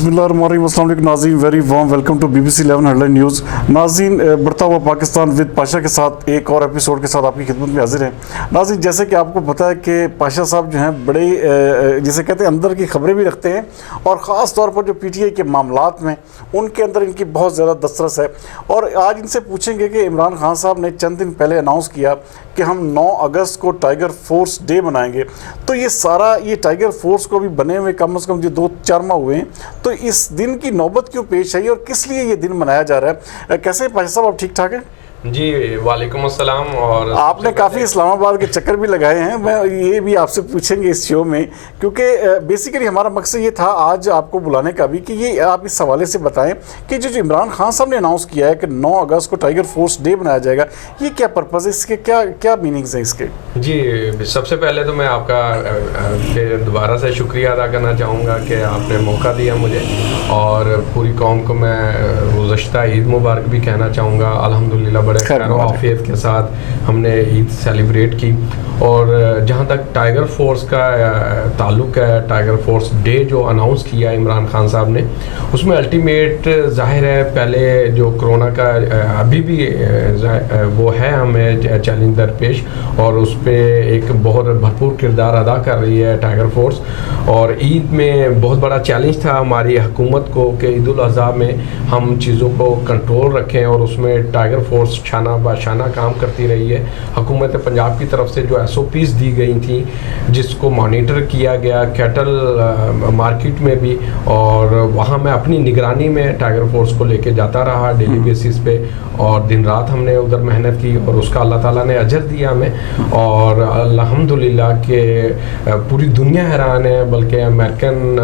بسم اللہ الرحمن الرحیم. السلام علیکم ناظرین, very warm welcome to BBC 11 headline news. ناظرین, بڑھتا ہوا پاکستان ود پاشا کے ساتھ ایک اور ایپیسوڈ کے ساتھ آپ کی خدمت میں حاضر ہیں. ناظرین, جیسے کہ آپ کو پتہ ہے کہ پاشا صاحب جو ہیں بڑے جسے کہتے ہیں اندر کی خبریں بھی رکھتے ہیں, اور خاص طور پر جو PTI کے معاملات میں ان کے اندر ان کی بہت زیادہ دسترس ہے. اور آج ان سے پوچھیں گے کہ عمران خان صاحب نے چند دن پہلے اناؤنس کیا کہ ہم 9 اگست کو ٹائیگر فورس ڈے منائیں گے. تو یہ ٹائیگر فورس کو بھی بنے ہوئے کم از کم 2-4 ماہ ہوئے ہیں. تو اس دن کی نوبت کیوں پیش آئی اور کس لیے یہ دن منایا جا رہا ہے؟ کیسے ہیں پاشا صاحب, آپ ٹھیک ٹھاک ہیں؟ جی وعلیکم السلام. اور آپ نے کافی اسلام آباد کے چکر بھی لگائے ہیں, میں یہ بھی آپ سے پوچھیں گے اس شو میں, کیونکہ بیسیکلی ہمارا مقصد یہ تھا آج آپ کو بلانے کا بھی کہ یہ آپ اس حوالے سے بتائیں کہ جو عمران خان صاحب نے اناؤنس کیا ہے کہ 9 اگست کو ٹائیگر فورس ڈے منایا جائے گا, یہ کیا پرپز ہے, اس کے کیا میننگز ہیں اس کے؟ جی سب سے پہلے تو میں آپ کا دوبارہ سے شکریہ ادا کرنا چاہوں گا کہ آپ نے موقع دیا مجھے, اور پوری قوم کو میں گزشتہ عید مبارک بھی کہنا چاہوں گا. الحمدللہ بڑے خیر و عافیت کے ساتھ ہم نے عید سیلیبریٹ کی. اور جہاں تک ٹائیگر فورس کا تعلق ہے, ٹائیگر فورس ڈے جو اناؤنس کیا عمران خان صاحب نے, اس میں الٹیمیٹ ظاہر ہے پہلے جو کرونا کا ابھی بھی وہ ہے ہمیں چیلنج درپیش, اور اس پہ ایک بہت بھرپور کردار ادا کر رہی ہے ٹائیگر فورس. اور عید میں بہت بڑا چیلنج تھا ہماری حکومت کو کہ عید الاضحیٰ میں ہم چیزوں کو کنٹرول رکھیں, اور اس میں ٹائیگر فورس شانہ بشانہ کام کرتی رہی ہے. حکومت پنجاب کی طرف سے جو SOPs دی گئی تھیں جس کو مانیٹر کیا گیا کیٹل مارکیٹ میں بھی, اور وہاں میں اپنی نگرانی میں ٹائیگر فورس کو لے کے جاتا رہا ڈیلی بیسس پہ, اور دن رات ہم نے ادھر محنت کی, اور اس کا اللہ تعالیٰ نے اجر دیا ہمیں. اور الحمدللہ کہ پوری دنیا حیران ہے, بلکہ امریکن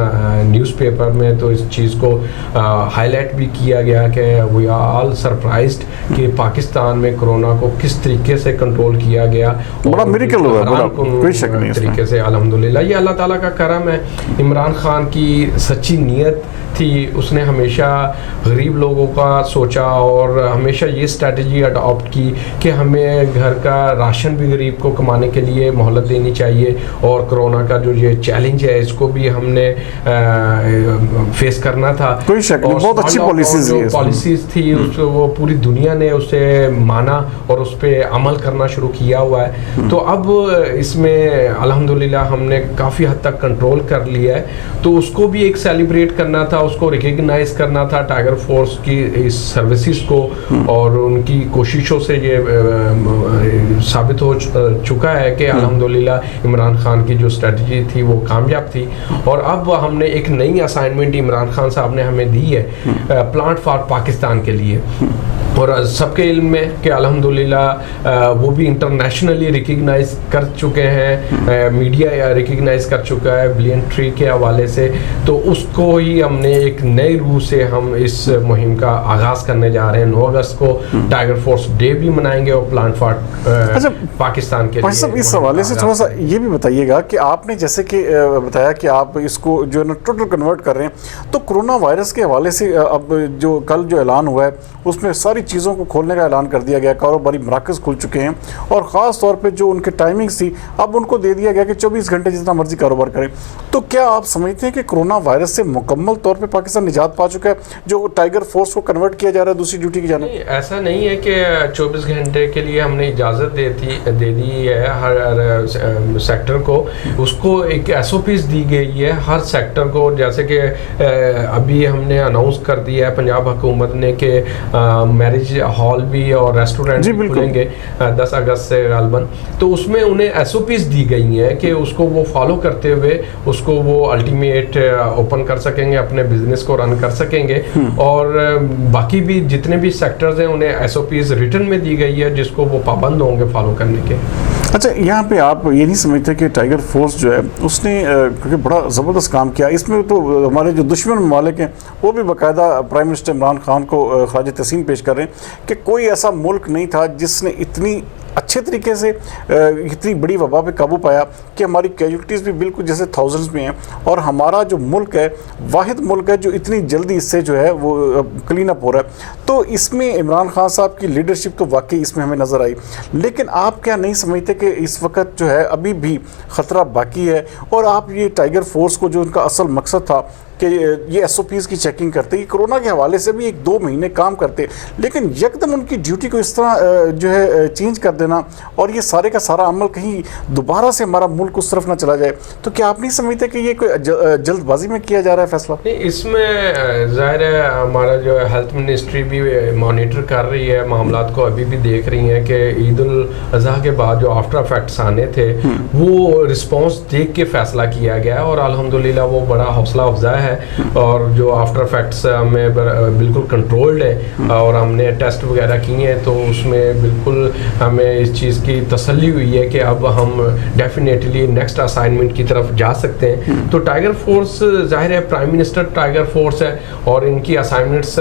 نیوز پیپر میں تو اس چیز کو ہائی لائٹ بھی کیا گیا کہ وی آر آل سرپرائزڈ کہ پاکستان میں کرونا کو کس طریقے سے کنٹرول کیا گیا. بڑا میریکل ہوا ہے, کوئی شک نہیں طریقے سے. الحمدللہ یہ اللہ تعالیٰ کا کرم ہے. عمران خان کی سچی نیت تھی, اس نے ہمیشہ غریب لوگوں کا سوچا اور ہمیشہ یہ اسٹریٹجی اڈاپٹ کی کہ ہمیں گھر کا راشن بھی غریب کو کمانے کے لیے مہلت دینی چاہیے, اور کرونا کا جو یہ چیلنج ہے اس کو بھی ہم نے فیس کرنا تھا. کوئی شک نہیں, بہت اچھی پالیسیز تھی, وہ پوری دنیا نے اسے مانا اور اس پہ عمل کرنا شروع کیا ہوا ہے. تو اب اس میں الحمدللہ ہم نے کافی حد تک کنٹرول کر لیا ہے. تو اس کو بھی ایک سیلیبریٹ کرنا تھا, اس کو ریکگنائز کرنا تھا ٹائیگر فورس کی اس سروسز کو, اور ان کی کوششوں سے یہ ثابت ہو چکا ہے کہ الحمدللہ عمران خان کی جو اسٹریٹجی تھی وہ کامیاب تھی. اور اب ہم نے ایک نئی اسائنمنٹ عمران خان صاحب نے ہمیں دی ہے پلانٹ فار پاکستان کے لیے, اور سب کے علم میں کہ الحمدللہ وہ بھی انٹرنیشنلی ریکگنائز کر چکے ہیں, میڈیا ریکگنائز کر چکا ہے بلین ٹری کے حوالے سے. تو اس کو ہی ہم نے ایک نئی روح سے ہم اس مہم کا آغاز کرنے جا رہے ہیں. 9 اگست کو ٹائیگر فورس ڈے بھی منائیں گے, اور پلانٹ فار پاکستان کے لیے. اس حوالے سے تھوڑا سا یہ بھی بتائیے گا کہ آپ نے جیسے کہ بتایا کہ آپ اس کو جو ہے نا ٹوٹل کنورٹ کر رہے ہیں, تو کرونا وائرس کے حوالے سے اب جو کل جو اعلان ہوا ہے اس میں ساری چیزوں کو کھولنے کا اعلان کر دیا گیا, کاروباری مراکز کھل چکے ہیں, اور خاص طور پہ جو ان کے ٹائمنگز تھی اب ان کو دے دیا گیا کہ 24 گھنٹے جتنا مرضی کاروبار کریں. تو کیا آپ سمجھتے ہیں کہ کرونا وائرس سے مکمل طور پہ پاکستان نجات پا چکا ہے جو ٹائیگر فورس کو کنورٹ کیا جا رہا ہے دوسری ڈیوٹی کی جانب؟ ایسا نہیں ہے کہ 24 گھنٹے کے لیے ہم نے اجازت دے دی ہے ہر سیکٹر کو. اس کو ایک SOPs دی گئی ہے ہر سیکٹر کو, جیسے کہ ابھی ہم نے اناؤنس کر دیا ہے پنجاب حکومت نے کہ میرج ہال بھی اور ریسٹورینٹ بھی کھلیں گے 10 اگست سے غالباً. تو اس میں انہیں SOPs دی گئی ہیں کہ اس کو وہ فالو کرتے ہوئے اس کو وہ الٹیمیٹ اوپن کر سکیں گے, اپنے بزنس کو رن کر سکیں گے. اور باقی بھی جتنے بھی سیکٹرز ہیں انہیں SOPs ریٹن میں دی گئی ہے جس کو وہ پابند ہوں گے فالو کرنے کے. اچھا, یہاں پہ آپ یہ نہیں سمجھتے کہ ٹائیگر فورس جو ہے اس نے کیونکہ بڑا زبردست کام کیا, اس میں تو ہمارے جو دشمن ممالک ہیں وہ بھی باقاعدہ پرائم منسٹر عمران خان کو خراج تحسین پیش کر رہے ہیں کہ کوئی ایسا ملک نہیں تھا جس نے اتنی اچھے طریقے سے اتنی بڑی وبا پہ قابو پایا کہ ہماری کیجولٹیز بھی بالکل جیسے 1000s میں ہیں, اور ہمارا جو ملک ہے واحد ملک ہے جو اتنی جلدی اس سے جو ہے وہ کلین اپ ہو رہا ہے. تو اس میں عمران خان صاحب کی لیڈرشپ تو واقعی اس میں ہمیں نظر آئی, لیکن آپ کیا نہیں سمجھتے کہ اس وقت جو ہے ابھی بھی خطرہ باقی ہے, اور آپ یہ ٹائیگر فورس کو جو ان کا اصل مقصد تھا کہ یہ ایس او پیز کی چیکنگ کرتے, یہ کرونا کے حوالے سے بھی 1-2 مہینے کام کرتے, لیکن یکدم ان کی ڈیوٹی کو اس طرح جو ہے چینج کر دینا اور یہ سارے کا سارا عمل کہیں دوبارہ سے ہمارا ملک اس طرف نہ چلا جائے, تو کیا آپ نہیں سمجھتے کہ یہ کوئی جلد بازی میں کیا جا رہا ہے فیصلہ؟ اس میں ظاہر ہے ہمارا جو ہیلتھ منسٹری بھی مانیٹر کر رہی ہے معاملات کو, ابھی بھی دیکھ رہی ہیں کہ عید الاضحیٰ کے بعد جو آفٹر افیکٹس آنے تھے وہ رسپانس دیکھ کے فیصلہ کیا گیا اور الحمدللہ وہ بڑا حوصلہ افزا ہے, اور جو آفٹر افیکٹس ہمیں بالکل کنٹرولڈ ہے اور ہم نے ٹیسٹ وغیرہ کیے ہیں, تو اس میں بالکل ہمیں اس چیز کی تسلی ہوئی ہے کہ اب ہم ڈیفینیٹلی نیکسٹ اسائنمنٹ کی طرف جا سکتے ہیں. تو ٹائیگر فورس ظاہر ہے پرائم منسٹر ٹائیگر فورس ہے اور ان کی اسائنمنٹس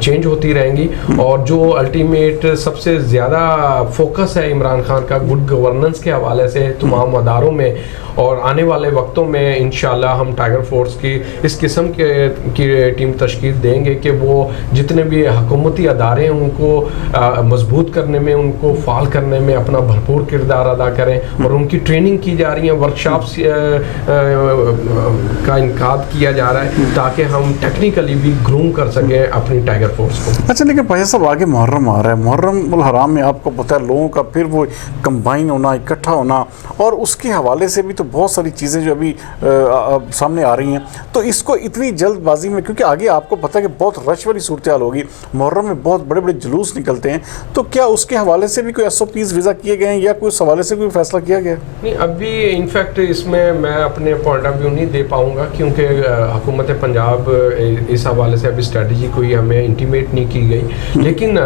چینج ہوتی رہیں گی, اور جو الٹیمیٹ سب سے زیادہ فوکس ہے عمران خان کا گڈ گورننس کے حوالے سے تمام اداروں میں, اور آنے والے وقتوں میں انشاءاللہ ہم ٹائیگر فورس کی اس قسم کی ٹیم تشکیل دیں گے کہ وہ جتنے بھی حکومتی ادارے ہیں ان کو مضبوط کرنے میں, ان کو فعال کرنے میں اپنا بھرپور کردار ادا کریں, اور ان کی ٹریننگ کی جا رہی ہے, ورکشاپس کا انعقاد کیا جا رہا ہے تاکہ ہم ٹیکنیکلی بھی گروم کر سکیں اپنی ٹائیگر فورس کو. اچھا, لیکن پاشا صاحب آگے محرم آ رہا ہے, محرم الحرام میں آپ کو پتہ ہے لوگوں کا پھر وہ کمبائن ہونا, اکٹھا ہونا, اور اس کے حوالے سے بھی تو بہت ساری چیزیں جو ابھی سامنے آ رہی ہیں, تو اس کو اتنی جلد بازی میں, کیونکہ آگے آپ کو پتہ ہے کہ بہت رش والی صورتحال ہوگی, محرم میں بہت بڑے بڑے جلوس نکلتے ہیں, تو کیا اس کے حوالے سے بھی کوئی ایس او پیز وضع کیے گئے ہیں یا کوئی اس حوالے سے کوئی فیصلہ کیا گیا؟ نہیں, ابھی انفیکٹ اس میں اپنے پوائنٹ آف ویو نہیں دے پاؤں گا کیونکہ حکومت پنجاب اس حوالے سے ابھی اسٹریٹجی کوئی ہمیں انٹیمیٹ نہیں کی گئی, لیکن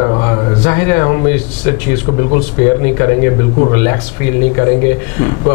ظاہر ہے ہم اس چیز کو بالکل اسپیئر نہیں کریں گے, بالکل ریلیکس فیل نہیں کریں گے,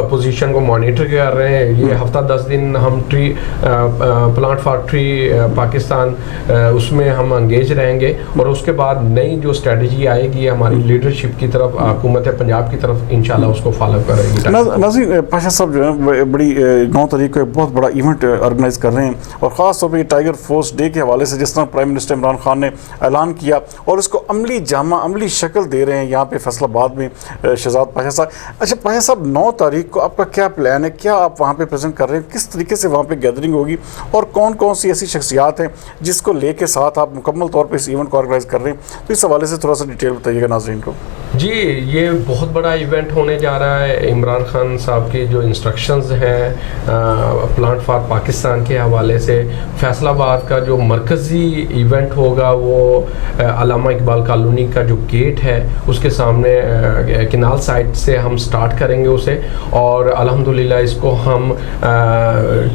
پوزیشن کو مانیٹر کر رہے ہیں. یہ ہفتہ 10 دن ہم tree plant for tree Pakistan اس میں ہم انگیج رہیں گے, اور اس کے بعد نئی جو اسٹریٹجی آئے گی ہماری لیڈرشپ کی طرف, حکومت پنجاب کی طرف, انشاءاللہ اس کو فالو کرے گی. ناظرین, پاشا صاحب جو ہے بڑی 9 تاریخ کو ایک بہت بڑا ایونٹ آرگنائز کر رہے ہیں, اور خاص طور پہ ٹائیگر فورس ڈے کے حوالے سے جس طرح پرائم منسٹر عمران خان نے اعلان کیا اور اس کو عملی شکل دے رہے ہیں یہاں پہ فیصل آباد میں شہزاد پاشا صاحب. اچھا پاشا صاحب, 9 تاریخ کو آپ کا کیا پلان ہے, کیا آپ وہاں پہ پریزنٹ کر رہے ہیں, کس طریقے سے وہاں پہ گیدرنگ ہوگی, اور کون کون سی ایسی شخصیات ہیں جس کو لے کے ساتھ آپ مکمل طور پہ اس ایونٹ کو آرگنائز کر رہے ہیں, تو اس حوالے سے تھوڑا سا ڈیٹیل بتائیے گا ناظرین کو. جی, یہ بہت بڑا ایونٹ ہونے جا رہا ہے. عمران خان صاحب کی جو انسٹرکشنز ہیں پلانٹ فار پاکستان کے حوالے سے, فیصل آباد کا جو مرکزی ایونٹ ہوگا وہ علامہ اقبال کالونی کا جو گیٹ ہے اس کے سامنے کنال سائٹ سے ہم سٹارٹ کریں گے اسے, اور الحمدللہ اس کو ہم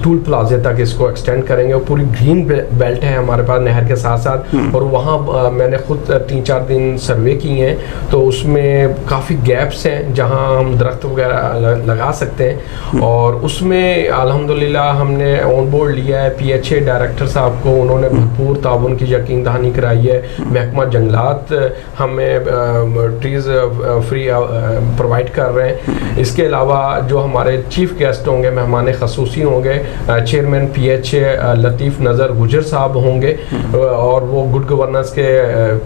ٹول پلازے تک اس کو ایکسٹینڈ کریں گے, اور پوری گرین بیلٹ ہے ہمارے پاس نہر کے ساتھ ساتھ, اور وہاں میں نے خود 3-4 دن سروے کیے ہیں, تو اس میں کافی گیپس ہیں جہاں ہم درخت وغیرہ لگا سکتے ہیں, اور اس میں الحمدللہ ہم نے آن بورڈ لیا ہے پی ایچ اے ڈائریکٹر صاحب کو, انہوں نے بھرپور تعاون کی یقین دہانی کرائی ہے. محکمہ جنگلات ہمیں ٹریز فری پرووائڈ کر رہے ہیں. اس کے علاوہ جو ہمارے چیف گیسٹ ہوں گے, مہمان خصوصی ہوں گے, چیئرمین پی ایچ اے لطیف نظر گجر صاحب ہوں گے, اور وہ گڈ گورننس کے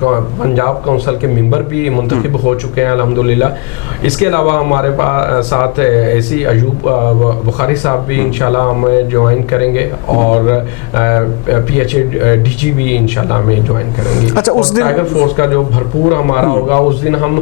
پنجاب کونسل کے ممبر بھی منتخب ہو چکے ہیں الحمدللہ. اس کے علاوہ ہمارے پاس ساتھ ایسی ایوب بخاری صاحب بھی انشاءاللہ ہمیں جوائن کریں گے, اور P H A D G بھی انشاءاللہ ہمیں جوائن کریں گے. اچھا, اس دن ٹائیگر فورس کا جو بھرپور ہمارا ہوگا, اس دن ہم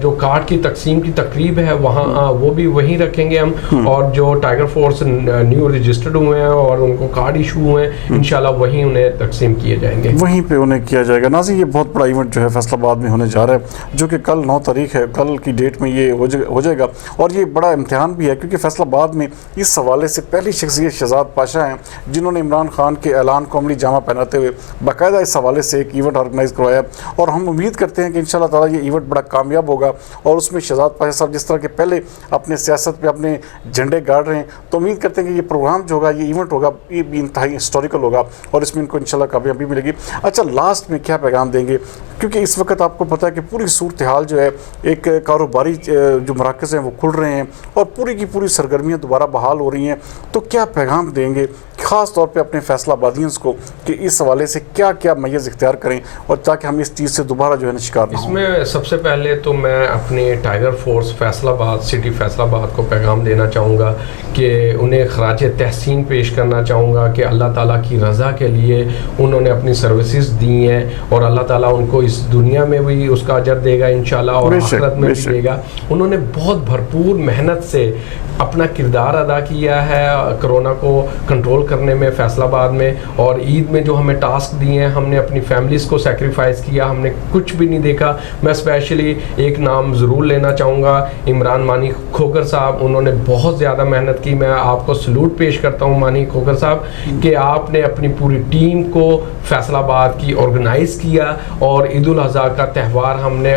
جو کارڈ کی تقسیم کی تقریب ہے وہاں وہ بھی وہیں رکھیں گے ہم, اور جو ٹائیگر فورس نیو رجسٹرڈ ہوئے ہیں اور ان کو کارڈ ایشو ہوئے ہیں انشاءاللہ وہیں انہیں تقسیم کیے جائیں گے, وہیں پہ انہیں کیا جائے گا. ناظرین, یہ بہت بڑا ایونٹ جو ہے فیصل آباد میں ہونے جا رہا ہے, جو کہ کل 9 تاریخ ہے, کل کی ڈیٹ میں یہ ہو جائے گا, اور یہ بڑا امتحان بھی ہے کیونکہ فیصل آباد میں اس حوالے سے پہلی شخصیت شہزاد پاشا ہیں جنہوں نے عمران خان کے اعلان کو عملی جامہ پہناتے ہوئے باقاعدہ اس حوالے سے ایک ایونٹ آرگنائز کروایا, اور ہم امید کرتے ہیں کہ انشاءاللہ تعالیٰ یہ ایونٹ بڑا کامیاب ہوگا, اور اس میں شہزاد پاشا صاحب جس طرح کے پہلے اپنے سیاست پہ اپنے جھنڈے گاڑ رہے ہیں, تو امید کرتے ہیں کہ یہ پروگرام جو ہوگا, یہ ایونٹ ہوگا, یہ بھی انتہائی ہسٹوریکل ہوگا, اور اس میں ان کو انشاءاللہ کامیابی ملے گی. اچھا, لاسٹ میں کیا پیغام دیں گے, کیونکہ اس وقت آپ کو پتہ ہے کہ پوری صورتحال جو ہے, ایک کاروباری جو مراکز ہیں وہ کھل رہے ہیں اور پوری کی پوری سرگرمیاں دوبارہ بحال ہو رہی ہیں, تو کیا پیغام دیں گے خاص طور پہ اپنے فیصلہ آبادیوں کو کہ اس حوالے سے کیا کیا میز اختیار کریں اور تاکہ ہم اس چیز سے دوبارہ جو ہے نا شکار نہ ہوں؟ اس میں سب سے پہلے تو میں اپنے ٹائیگر فورس فیصل آباد سٹی فیصل آباد کو پیغام دینا چاہوں گا کہ انہیں خراج تحسین پیش کرنا چاہوں گا کہ اللہ تعالیٰ کی رضا کے لیے انہوں نے اپنی سروسز دی ہیں اور اللہ تعالیٰ ان کو اس دنیا میں بھی اس کا اجر دے گا انشاءاللہ اور آخرت میں بھی دے گا. انہوں نے بہت بھرپور محنت سے اپنا کردار ادا کیا ہے کرونا کو کنٹرول کرنے میں فیصل آباد میں, اور عید میں جو ہمیں ٹاسک دیے ہیں ہم نے اپنی فیملیز کو سیکریفائز کیا, ہم نے کچھ بھی نہیں دیکھا. میں اسپیشلی ایک نام ضرور لینا چاہوں گا, عمران مانی کھوکر صاحب, انہوں نے بہت زیادہ محنت کی. میں آپ کو سلوٹ پیش کرتا ہوں مانی کھوکر صاحب کہ آپ نے اپنی پوری ٹیم کو فیصل آباد کی آرگنائز کیا, اور عید الاضحیٰ کا تہوار ہم نے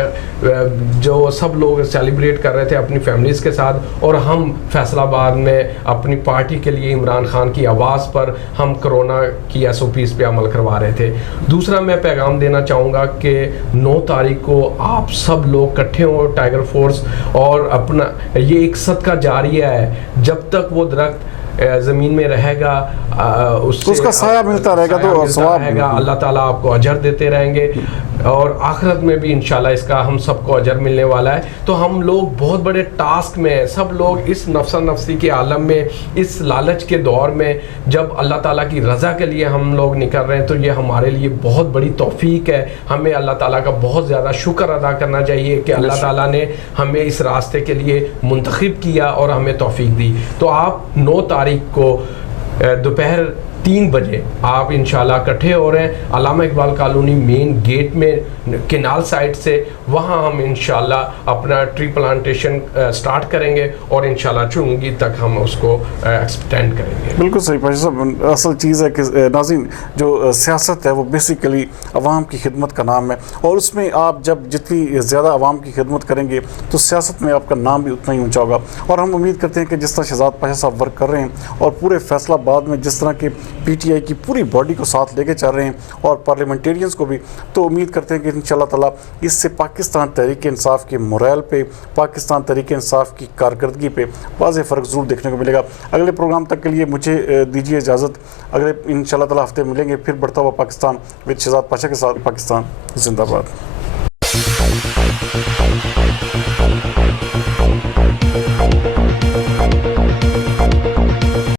جو سب لوگ سیلیبریٹ کر رہے تھے اپنی فیملیز کے ساتھ, اور ہم فیصل آباد میں اپنی پارٹی کے لیے عمران خان کی آواز پر ہم کرونا کی SOPs پہ عمل کروا رہے تھے. دوسرا میں پیغام دینا چاہوں گا کہ 9 تاریخ کو آپ سب لوگ اکٹھے ہوں ٹائیگر فورس, اور اپنا یہ ایک صدقہ جاریہ ہے, جب تک وہ درخت زمین میں رہے گا اس کا سایہ ملتا رہے گا تو ثواب رہے گا, اللہ تعالیٰ آپ کو اجر دیتے رہیں گے, اور آخرت میں بھی انشاءاللہ اس کا ہم سب کو اجر ملنے والا ہے. تو ہم لوگ بہت بڑے ٹاسک میں ہیں, سب لوگ اس نفسا نفسی کے عالم میں, اس لالچ کے دور میں جب اللہ تعالیٰ کی رضا کے لیے ہم لوگ نکل رہے ہیں تو یہ ہمارے لیے بہت بڑی توفیق ہے. ہمیں اللہ تعالیٰ کا بہت زیادہ شکر ادا کرنا چاہیے کہ اللہ تعالیٰ نے ہمیں اس راستے کے لیے منتخب کیا اور ہمیں توفیق دی. تو آپ 9 تاریخ کو دوپہر 3 بجے آپ انشاءاللہ اکٹھے ہو رہے ہیں علامہ اقبال کالونی مین گیٹ میں کینال سائٹ سے, وہاں ہم انشاءاللہ اپنا ٹری پلانٹیشن سٹارٹ کریں گے اور انشاءاللہ چونگی تک ہم اس کو ایکسٹینڈ کریں گے. بالکل صحیح پاشا صاحب, اصل چیز ہے کہ ناظرین جو سیاست ہے وہ بیسیکلی عوام کی خدمت کا نام ہے, اور اس میں آپ جب جتنی زیادہ عوام کی خدمت کریں گے تو سیاست میں آپ کا نام بھی اتنا ہی اونچا ہوگا. اور ہم امید کرتے ہیں کہ جس طرح شہزاد پاشا صاحب ورک کر رہے ہیں اور پورے فیصل آباد میں جس طرح کے PTI کی پوری باڈی کو ساتھ لے کے چل رہے ہیں اور پارلیمنٹیرینز کو بھی, تو امید کرتے ہیں کہ انشاءاللہ تعالیٰ اس سے پاکستان تحریک انصاف کے مورائل پہ, پاکستان تحریک انصاف کی کارکردگی پہ واضح فرق ضرور دیکھنے کو ملے گا. اگلے پروگرام تک کے لیے مجھے دیجیے اجازت, اگلے انشاءاللہ تعالیٰ ہفتے ملیں گے پھر بڑھتا ہوا پاکستان ود شہزاد پاشا کے ساتھ. پاکستان زندہ باد.